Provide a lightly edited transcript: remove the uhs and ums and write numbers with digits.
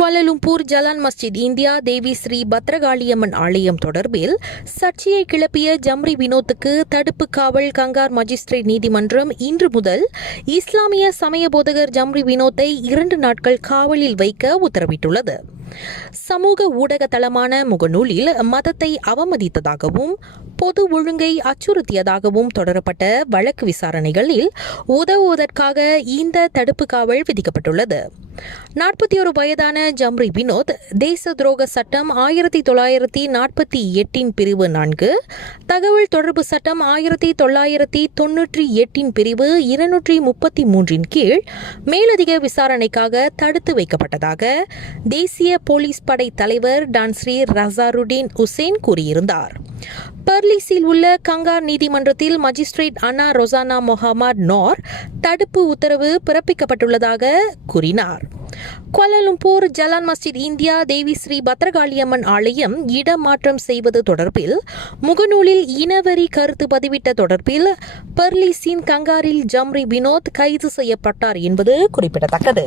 குவாலலும்பூர் ஜலான் மஸ்ஜித் India Devi Sri Bhadrakaliamman ஆலயம் தொடர்பில் சர்ச்சையை கிளப்பிய ஜம்ரி வினோத்துக்கு தடுப்பு காவல் கங்கார் மஜிஸ்ட்ரேட் நீதிமன்றம் இன்று முதல் இஸ்லாமிய சமய போதகர் ஜம்ரி வினோத்தை 2 நாட்கள் காவலில் வைக்க உத்தரவிட்டுள்ளது. சமூக ஊடக தளமான முகநூலில் மதத்தை அவமதித்ததாகவும் பொது ஒழுங்கை அச்சுறுத்தியதாகவும் தொடரப்பட்ட வழக்கு விசாரணைகளில் உதவுவதற்காக இந்த தடுப்பு காவல் விதிக்கப்பட்டுள்ளது. 41 வயதான ஜம்ரி வினோத் தேச துரோக சட்டம் 1948 பிரிவு 4, தகவல் தொடர்பு சட்டம் 1998 பிரிவு 233 கீழ் மேலதிக விசாரணைக்காக தடுத்து வைக்கப்பட்டதாக தேசிய போலீஸ் படை தலைவர் டான்ஸ்ரீ ரசாருடீன் உசேன் கூறியிருந்தார். பர்லிஸில் உள்ள கங்கார் நீதிமன்றத்தில் மஜிஸ்ட்ரேட் அனா ரொசானா மொஹமட் நோர் தடுப்பு உத்தரவு பிறப்பிக்கப்பட்டுள்ளதாக கூறினார். குவாலலும்பூர் ஜலான் மஸ்ஜித் இந்தியா தேவி ஸ்ரீ பத்ரகாளியம்மன் ஆலயம் இடமாற்றம் செய்வது தொடர்பில் முகநூலில் இனவெறி கருத்து பதிவிட்ட தொடர்பில் பர்லிஸின் கங்காரில் ஜம்ரி வினோத் கைது செய்யப்பட்டார் என்பது குறிப்பிடத்தக்கது.